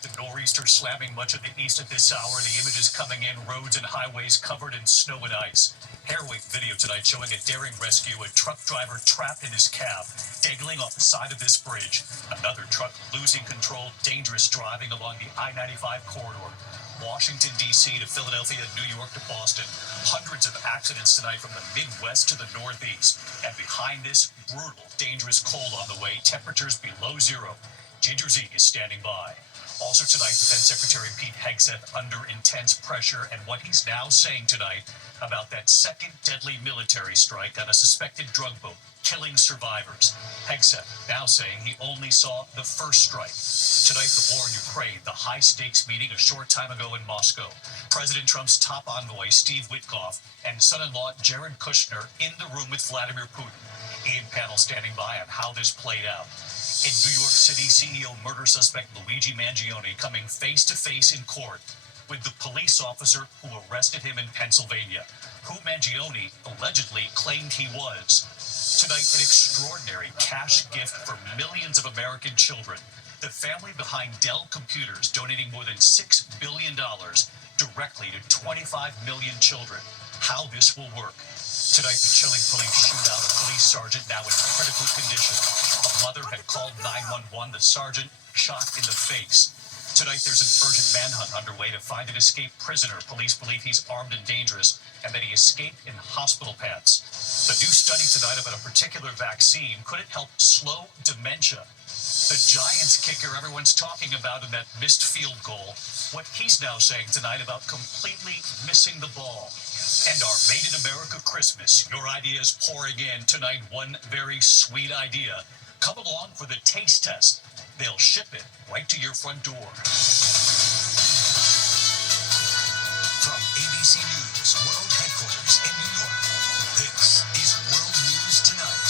Tonight, the nor'easter slamming much of the east at this hour. The images coming in, roads and highways covered in snow and ice. Harrowing video tonight showing a daring rescue, a truck driver trapped in his cab, dangling off the side of this bridge. Another truck losing control, dangerous driving along the I-95 corridor. Washington, D.C. to Philadelphia, New York to Boston. Hundreds of accidents tonight from the Midwest to the Northeast. And behind this, brutal, dangerous cold on the way, temperatures below zero. Ginger Z is standing by. Also tonight, Defense Secretary Pete Hegseth under intense pressure and what he's now saying tonight about that second deadly military strike on a suspected drug boat, killing survivors. Hegseth now saying he only saw the first strike. Tonight, the war in Ukraine, the high-stakes meeting a short time ago in Moscow. President Trump's top envoy, Steve Witkoff, and son-in-law Jared Kushner in the room with Vladimir Putin. Ian Panel standing by on how this played out. In New York City, CEO murder suspect Luigi Mangione coming face-to-face in court with the police officer who arrested him in Pennsylvania, who Mangione allegedly claimed he was. Tonight, an extraordinary cash gift for millions of American children. The family behind Dell Computers donating more than $6 billion directly to 25 million children. How this will work. Tonight, the chilling police shootout, a police sergeant now in critical condition. A mother had called 911, the sergeant shot in the face. Tonight, there's an urgent manhunt underway to find an escaped prisoner. Police believe he's armed and dangerous and that he escaped in hospital pants. The new study tonight about a particular vaccine, could it help slow dementia? The Giants kicker everyone's talking about in that missed field goal, what he's now saying tonight about completely missing the ball. And our Made in America Christmas, your ideas pouring in tonight, one very sweet idea. Come along for the taste test. They'll ship it right to your front door. From ABC News World Headquarters in New York, this is World News Tonight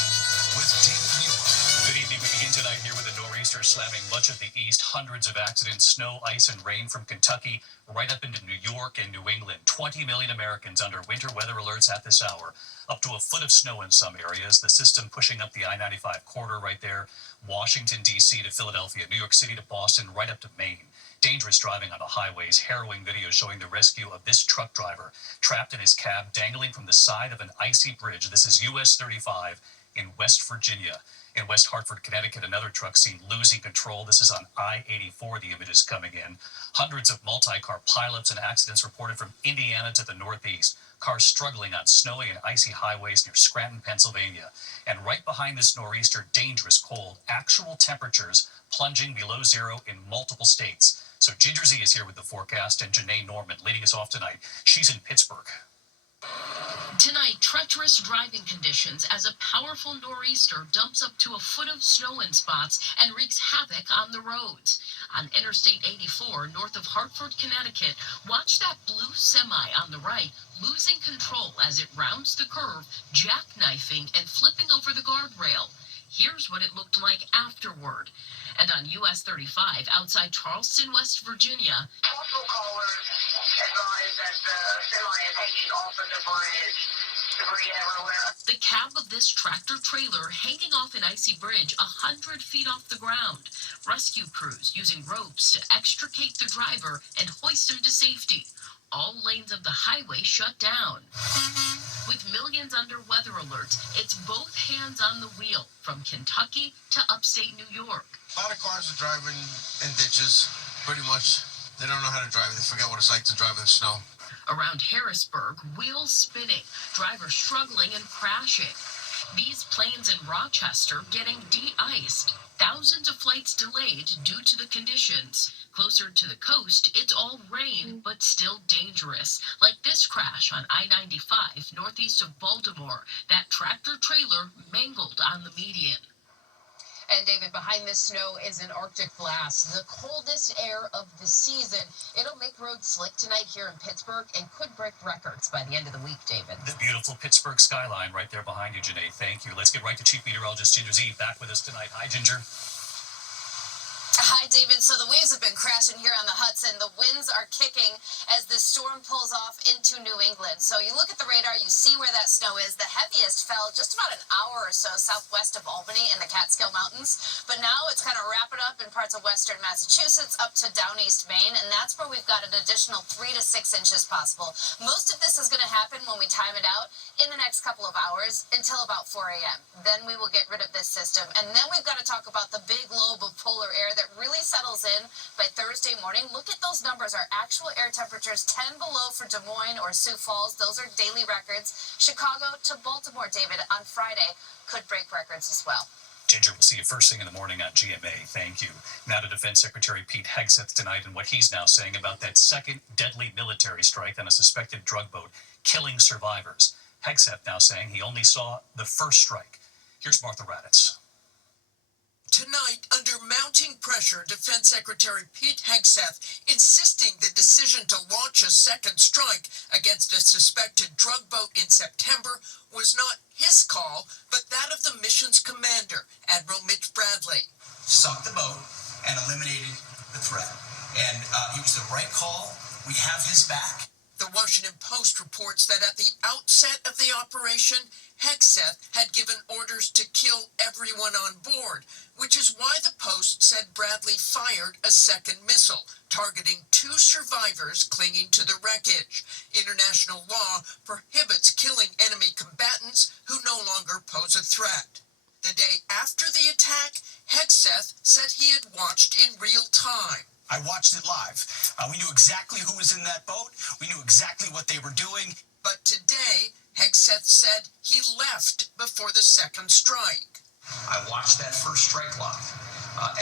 with David Muir. Good evening. We begin tonight here with a nor'easter slamming much of the east. Hundreds of accidents, snow, ice, and rain from Kentucky right up into New York and New England. 20 million Americans under winter weather alerts at this hour. Up to a foot of snow in some areas. The system pushing up the I-95 corridor right there. Washington, D.C. to Philadelphia, New York City to Boston, right up to Maine. Dangerous driving on the highways. Harrowing video showing the rescue of this truck driver trapped in his cab, dangling from the side of an icy bridge. This is US 35 in West Virginia. In West Hartford, Connecticut, another truck seen losing control. This is on I-84, the images coming in. Hundreds of multi-car pileups and accidents reported from Indiana to the Northeast. Cars struggling on snowy and icy highways near Scranton, Pennsylvania. And right behind this nor'easter, dangerous cold. Actual temperatures plunging below zero in multiple states. So Ginger Z is here with the forecast, and Janae Norman leading us off tonight. She's in Pittsburgh. Tonight, treacherous driving conditions as a powerful nor'easter dumps up to a foot of snow in spots and wreaks havoc on the roads. On Interstate 84, north of Hartford, Connecticut, watch that blue semi on the right losing control as it rounds the curve, jackknifing and flipping over the guardrail. Here's what it looked like afterward. And on US 35, outside Charleston, West Virginia, also callers advise that the semi is hanging off of the bridge. Debris everywhere. The cab of this tractor trailer hanging off an icy bridge 100 feet off the ground. Rescue crews using ropes to extricate the driver and hoist him to safety. All lanes of the highway shut down. With millions under weather alerts, it's both hands on the wheel from Kentucky to upstate New York. A lot of cars are driving in ditches, pretty much. They don't know how to drive. They forget what it's like to drive in the snow. Around Harrisburg, wheels spinning, drivers struggling and crashing. These planes in Rochester getting de-iced. Thousands of flights delayed due to the conditions. Closer to the coast, it's all rain, but still dangerous. Like this crash on I-95 northeast of Baltimore. That tractor trailer mangled on the median. And David, behind this snow is an Arctic blast, the coldest air of the season. It'll make roads slick tonight here in Pittsburgh and could break records by the end of the week, David. The beautiful Pittsburgh skyline right there behind you, Janae. Thank you. Let's get right to Chief Meteorologist Ginger Z back with us tonight. Hi, Ginger. Hi, David. So the waves have been crashing here on the Hudson. The winds are kicking as the storm pulls off into New England. So you look at the radar, you see where that snow is. The heaviest fell just about an hour or so southwest of Albany in the Catskill Mountains. But now it's kind of wrapping up in parts of western Massachusetts up to down east Maine. And that's where we've got an additional 3 to 6 inches possible. Most of this is going to happen when we time it out in the next couple of hours until about 4 a.m. Then we will get rid of this system. And then we've got to talk about the big lobe of polar air that really settles in by Thursday morning. Look at those numbers. Our actual air temperatures 10 below for Des Moines or Sioux Falls. Those are daily records. Chicago to Baltimore, David, on Friday could break records as well. Ginger, we'll see you first thing in the morning on GMA. Thank you. Now to Defense Secretary Pete Hegseth tonight and what he's now saying about that second deadly military strike on a suspected drug boat killing survivors. Hegseth now saying he only saw the first strike. Here's Martha Raddatz. Tonight, under mounting pressure, Defense Secretary Pete Hegseth insisting the decision to launch a second strike against a suspected drug boat in September was not his call, but that of the mission's commander, Admiral Mitch Bradley. Sunk the boat and eliminated the threat. And it was the right call. We have his back. The Washington Post reports that at the outset of the operation, Hegseth had given orders to kill everyone on board, which is why the Post said Bradley fired a second missile, targeting 2 survivors clinging to the wreckage. International law prohibits killing enemy combatants who no longer pose a threat. The day after the attack, Hegseth said he had watched in real time. I watched it live. We knew exactly who was in that boat. We knew exactly what they were doing. But today, Hegseth said he left before the second strike. I watched that first strike live.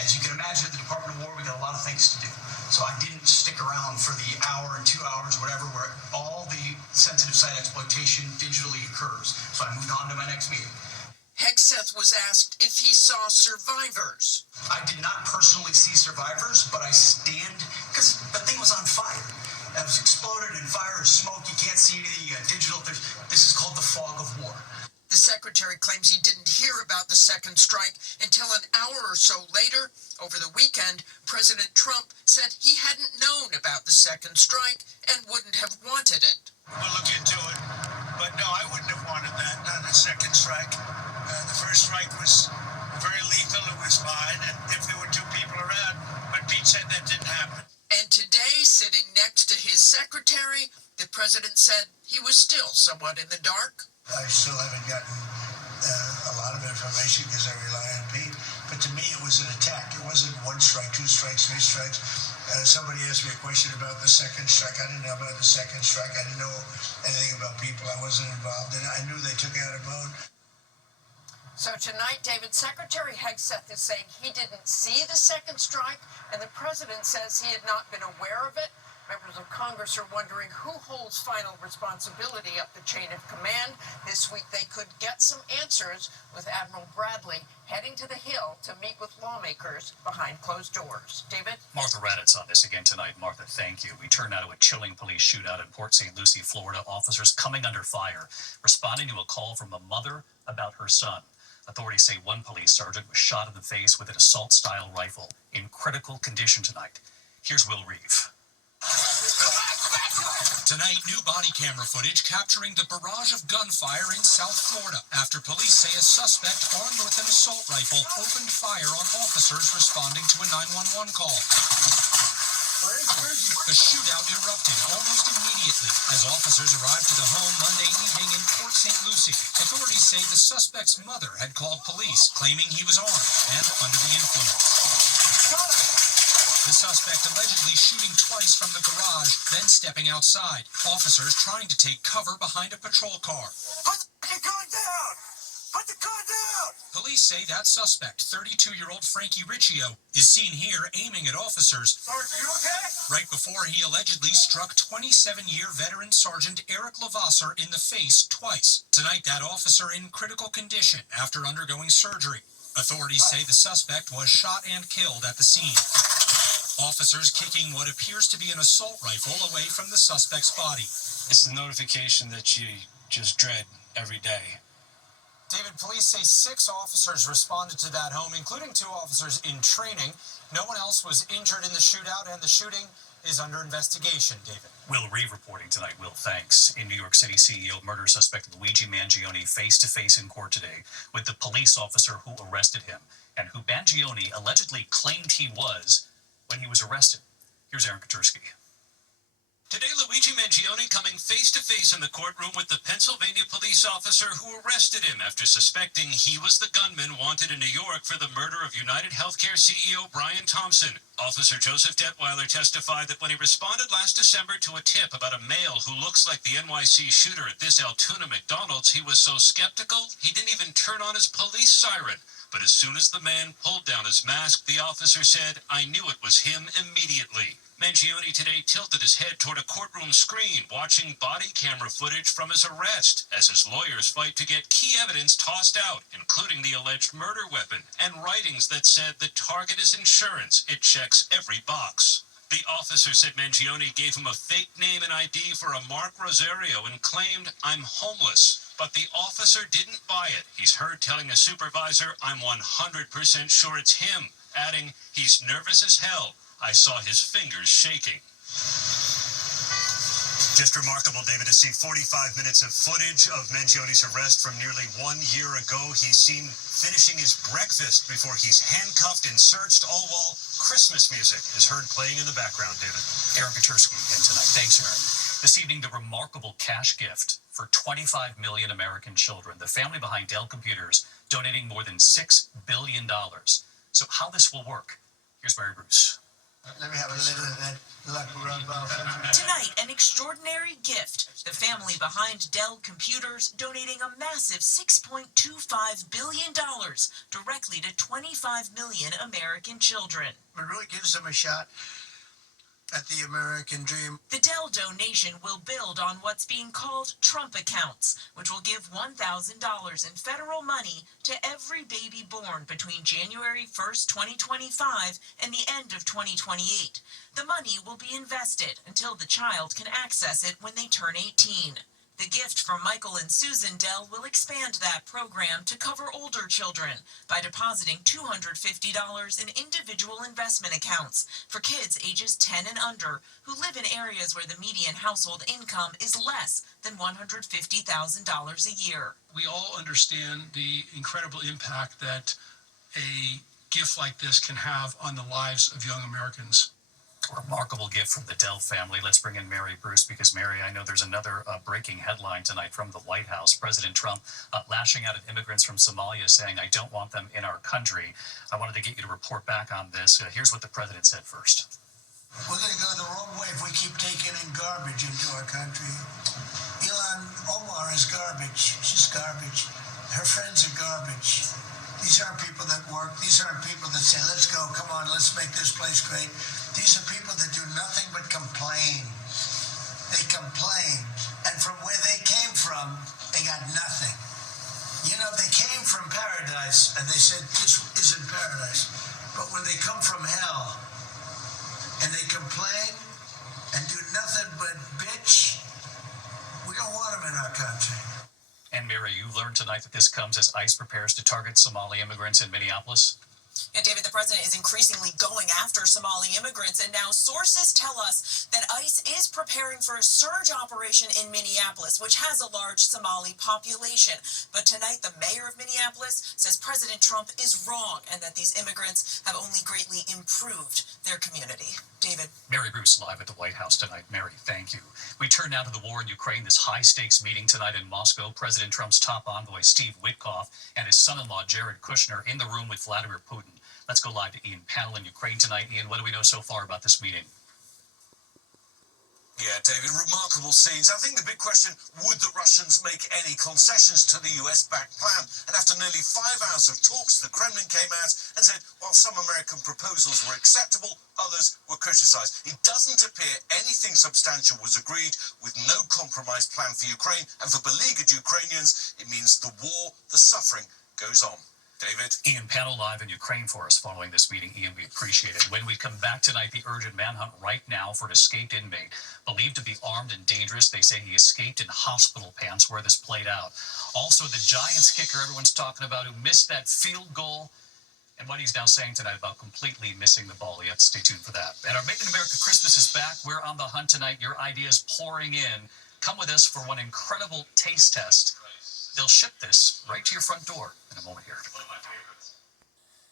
As you can imagine, at the Department of War, we got a lot of things to do. So I didn't stick around for the hour and 2 hours, whatever, where all the sensitive site exploitation digitally occurs. So I moved on to my next meeting. Hegseth was asked if he saw survivors. I did not personally see survivors, but I stand, because the thing was on fire. It was exploded in fire and smoke. You can't see anything. You got digital. This is called the fog of war. The secretary claims he didn't hear about the second strike until an hour or so later. Over the weekend, President Trump said he hadn't known about the second strike and wouldn't have wanted it. We'll look into it, but no, I wouldn't have wanted that, not a second strike. The first strike was very lethal, it was fine, and if there were 2 people around, but Pete said that didn't happen. And today, sitting next to his secretary, the president said he was still somewhat in the dark. I still haven't gotten a lot of information because I rely on Pete, but to me it was an attack. It wasn't 1 strike, 2 strikes, 3 strikes. Somebody asked me a question about the second strike. I didn't know about the second strike. I didn't know anything about people. I wasn't involved in it. I knew they took out a boat. So tonight, David, Secretary Hegseth is saying he didn't see the second strike, and the president says he had not been aware of it. Members of Congress are wondering who holds final responsibility up the chain of command. This week they could get some answers with Admiral Bradley heading to the Hill to meet with lawmakers behind closed doors. David? Martha Raddatz on this again tonight. Martha, thank you. We turn now to a chilling police shootout in Port St. Lucie, Florida. Officers coming under fire, responding to a call from a mother about her son. Authorities say one police sergeant was shot in the face with an assault-style rifle in critical condition tonight. Here's Will Reeve. Tonight, new body camera footage capturing the barrage of gunfire in South Florida after police say a suspect armed with an assault rifle opened fire on officers responding to a 911 call. A shootout erupted almost immediately as officers arrived to the home Monday evening in Port St. Lucie. Authorities say the suspect's mother had called police, claiming he was armed and under the influence. The suspect allegedly shooting twice from the garage, then stepping outside. Officers trying to take cover behind a patrol car. Put the gun down! Put the gun down! Police say that suspect, 32-year-old Frankie Riccio, is seen here aiming at officers. Sergeant, you okay? Right before he allegedly struck 27-year veteran Sergeant Eric Lavasser in the face twice. Tonight, that officer in critical condition after undergoing surgery. Authorities say the suspect was shot and killed at the scene. Officers kicking what appears to be an assault rifle away from the suspect's body. It's the notification that you just dread every day. David, police say 6 officers responded to that home, including 2 officers in training. No one else was injured in the shootout, and the shooting is under investigation, David. Will Reeve reporting tonight. Will, thanks. In New York City, CEO murder suspect Luigi Mangione face-to-face in court today with the police officer who arrested him and who Mangione allegedly claimed he was when he was arrested. Here's Aaron Katursky. Today, Luigi Mangione coming face-to-face in the courtroom with the Pennsylvania police officer who arrested him after suspecting he was the gunman wanted in New York for the murder of United Healthcare CEO Brian Thompson. Officer Joseph Detweiler testified that when he responded last December to a tip about a male who looks like the NYC shooter at this Altoona McDonald's, he was so skeptical he didn't even turn on his police siren. But as soon as the man pulled down his mask, the officer said, "I knew it was him immediately." Mangione today tilted his head toward a courtroom screen, watching body camera footage from his arrest as his lawyers fight to get key evidence tossed out, including the alleged murder weapon and writings that said the target is insurance. It checks every box. The officer said Mangione gave him a fake name and ID for a Mark Rosario and claimed, "I'm homeless." But the officer didn't buy it. He's heard telling a supervisor, "I'm 100% sure it's him," adding, "He's nervous as hell. I saw his fingers shaking." Just remarkable, David, to see 45 minutes of footage of Mangione's arrest from nearly 1 year ago. He's seen finishing his breakfast before he's handcuffed and searched, all while Christmas music is heard playing in the background, David. Aaron Katursky again tonight. Thanks, Aaron. This evening, the remarkable cash gift for 25 million American children. The family behind Dell Computers donating more than $6 billion. So how this will work? Here's Mary Bruce. Let me have a little of that luck rub off. Tonight, an extraordinary gift. The family behind Dell Computers donating a massive $6.25 billion directly to 25 million American children. It really gives them a shot at the American dream. The Dell donation will build on what's being called Trump accounts, which will give $1,000 in federal money to every baby born between January 1st, 2025 and the end of 2028. The money will be invested until the child can access it when they turn 18. The gift from Michael and Susan Dell will expand that program to cover older children by depositing $250 in individual investment accounts for kids ages 10 and under who live in areas where the median household income is less than $150,000 a year. We all understand the incredible impact that a gift like this can have on the lives of young Americans. A remarkable gift from the Dell family. Let's bring in Mary Bruce because, Mary, I know there's another breaking headline tonight from the White House. President Trump lashing out at immigrants from Somalia, saying, "I don't want them in our country." I wanted to get you to report back on this. Here's what the president said first. We're going to go the wrong way if we keep taking in garbage into our country. Ilhan Omar is garbage. She's garbage. Her friends are garbage. These aren't people that work. These aren't people that say, "Let's go, come on, let's make this place great." These are people that do nothing but complain. They complain. And from where they came from, they got nothing. You know, they came from paradise, and they said, "This isn't paradise." But when they come from hell, and they complain, and do nothing but bitch, we don't want them in our country. And Mary, you learned tonight that this comes as ICE prepares to target Somali immigrants in Minneapolis. And David, the president is increasingly going after Somali immigrants, and now sources tell us that ICE is preparing for a surge operation in Minneapolis, which has a large Somali population. But tonight, the mayor of Minneapolis says President Trump is wrong and that these immigrants have only greatly improved their community. David. Mary Bruce live at the White House tonight. Mary, thank you. We turn now to the war in Ukraine, this high-stakes meeting tonight in Moscow. President Trump's top envoy, Steve Witkoff, and his son-in-law, Jared Kushner, in the room with Vladimir Putin. Let's go live to Ian Pannell in Ukraine tonight. Ian, what do we know so far about this meeting? Yeah, David, remarkable scenes. I think the big question, would the Russians make any concessions to the US-backed plan? And after nearly 5 hours of talks, the Kremlin came out and said, while some American proposals were acceptable, others were criticized. It doesn't appear anything substantial was agreed, with no compromise plan for Ukraine. And for beleaguered Ukrainians, it means the war, the suffering, goes on. David? Ian, panel live in Ukraine for us following this meeting. Ian, we appreciate it. When we come back tonight, the urgent manhunt right now for an escaped inmate believed to be armed and dangerous. They say he escaped in hospital pants where this played out. Also, the Giants kicker everyone's talking about who missed that field goal and what he's now saying tonight about completely missing the ball. You have to stay tuned for that. And our Made in America Christmas is back. We're on the hunt tonight. Your ideas pouring in. Come with us for one incredible taste test. They'll ship this right to your front door in a moment here.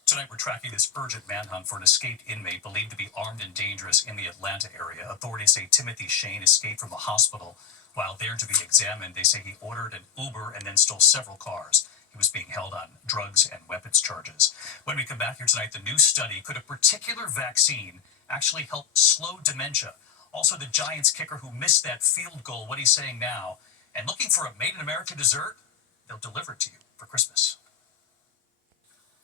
Tonight, we're tracking this urgent manhunt for an escaped inmate believed to be armed and dangerous in the Atlanta area. Authorities say Timothy Shane escaped from a hospital. While there to be examined, they say he ordered an Uber and then stole several cars. He was being held on drugs and weapons charges. When we come back here tonight, the new study, could a particular vaccine actually help slow dementia? Also, the Giants kicker who missed that field goal, what he's saying now. And looking for a Made in America dessert? They'll deliver it to you for Christmas.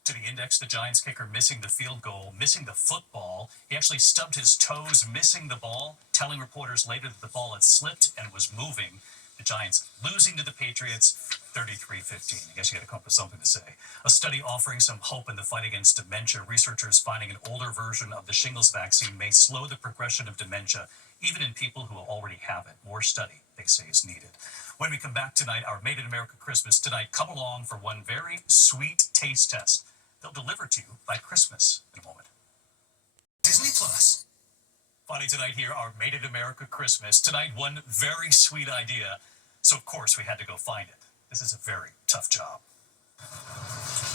To the index, the Giants kicker missing the field goal, missing the football. He actually stubbed his toes, missing the ball, telling reporters later that the ball had slipped and was moving. The Giants losing to the Patriots 33-15. I guess you had to come up with something to say. A study offering some hope in the fight against dementia. Researchers finding an older version of the shingles vaccine may slow the progression of dementia, even in people who already have it. More study, they say, is needed. When we come back tonight, our Made in America Christmas tonight, come along for one very sweet taste test. They'll deliver to you by Christmas in a moment. Disney Plus. Finally tonight here, our Made in America Christmas. Tonight, one very sweet idea. So, of course, we had to go find it. This is a very tough job.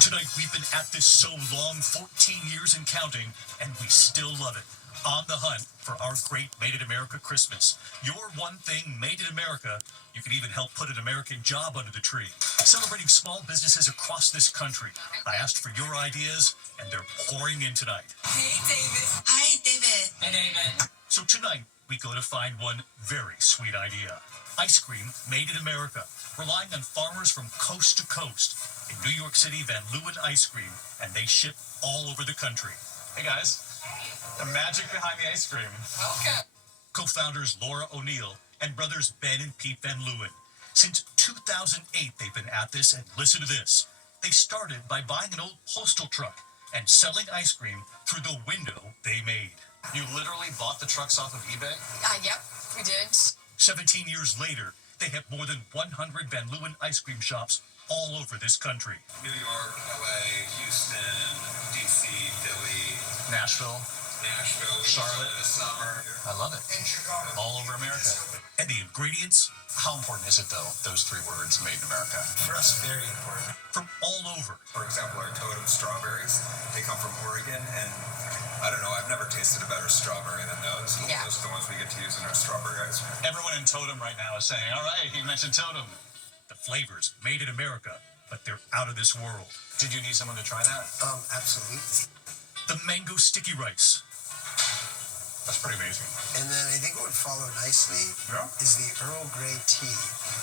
Tonight, we've been at this so long, 14 years and counting, and we still love it. On the hunt for our great Made in America Christmas. Your one thing made in America. You can even help put an American job under the tree. Celebrating small businesses across this country. I asked for your ideas, and they're pouring in tonight. Hey, David. Hi, David. Hey, David. So tonight, we go to find one very sweet idea. Ice cream made in America, relying on farmers from coast to coast. In New York City, Van Leeuwen Ice Cream, and they ship all over the country. Hey guys, the magic behind the ice cream. Okay. Co-founders Laura O'Neill and brothers Ben and Pete Van Leeuwen. Since 2008, they've been at this, and listen to this. They started by buying an old postal truck and selling ice cream through the window they made. You literally bought the trucks off of eBay? Yep, we did. 17 years later, they have more than 100 Van Leeuwen ice cream shops all over this country. New York, LA, Houston, DC, Philly, Nashville, Charlotte, in the summer. I love it. In Chicago. All over America. And the ingredients? How important is it, though, those three words, made in America? For us, very important. From all over. For example, our Totem strawberries, they come from Oregon, and I don't know, I've never tasted a better strawberry than those. Yeah. Those are the ones we get to use in our strawberry ice cream. Everyone in Totem right now is saying, all right, he mentioned Totem. The flavors, made in America, but they're out of this world. Did you need someone to try that? Absolutely. The mango sticky rice. That's pretty amazing. And then I think what would follow nicely is the Earl Grey tea.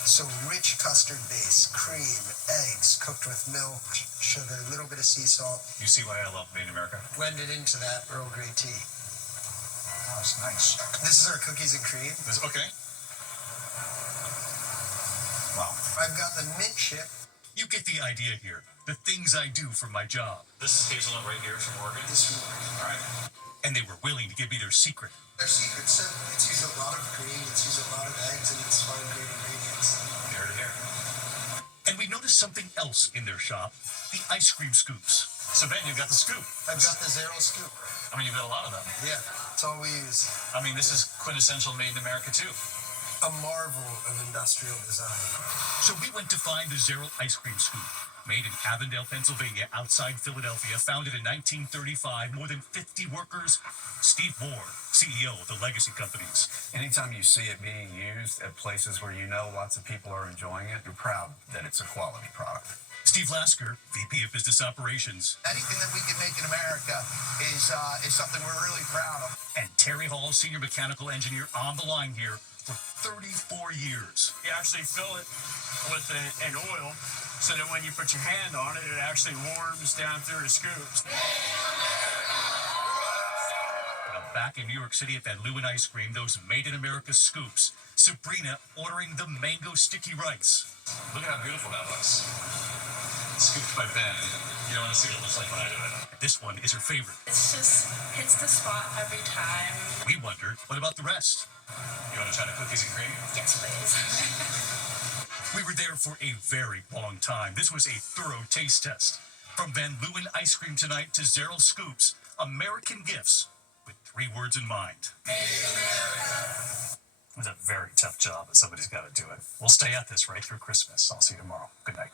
So rich custard base, cream, eggs, cooked with milk, sugar, a little bit of sea salt, You see why I love made in America? blended into that Earl Grey tea. Oh, it's nice. This is our cookies and cream. Okay. Wow. I've got the mint chip. You get the idea here. The things I do for my job. This is hazelnut right here from Oregon. This one. All right. And they were willing to give me their secret. Their secret simple. It's used a lot of cream, it's used a lot of eggs, and it's fine great ingredients. Here to here. And we noticed something else in their shop, the ice cream scoops. So Ben, you got the scoop. I've got the Zero Scoop. I mean, you've got a lot of them. Yeah, it's all we use. I mean, this is quintessential made in America too. A marvel of industrial design. So we went to find the Zero ice cream scoop. Made in Avondale, Pennsylvania, outside Philadelphia, founded in 1935, more than 50 workers. Steve Moore, CEO of the legacy companies. Anytime you see it being used at places where you know lots of people are enjoying it, you're proud that it's a quality product. Steve Lasker, VP of Business Operations. Anything that we can make in America is something we're really proud of. And Terry Hall, Senior Mechanical Engineer, on the line here for 34 years. You actually fill it with an oil so that when you put your hand on it, it actually warms down through the scoops. Now back in New York City at Van Leeuwen Ice Cream, those made in America scoops. Sabrina ordering the mango sticky rice. Look at how beautiful that looks. Scooped by Ben. You don't want to see what it looks like when I do it. This one is her favorite. It just hits the spot every time. We wondered, what about the rest? You want to try the cookies and cream? Yes, please. We were there for a very long time. This was a thorough taste test. From Van Leeuwen ice cream tonight to Zerrell Scoops, American gifts with 3 words in mind. It's a very tough job, but somebody's got to do it. We'll stay at this right through Christmas. I'll see you tomorrow. Good night.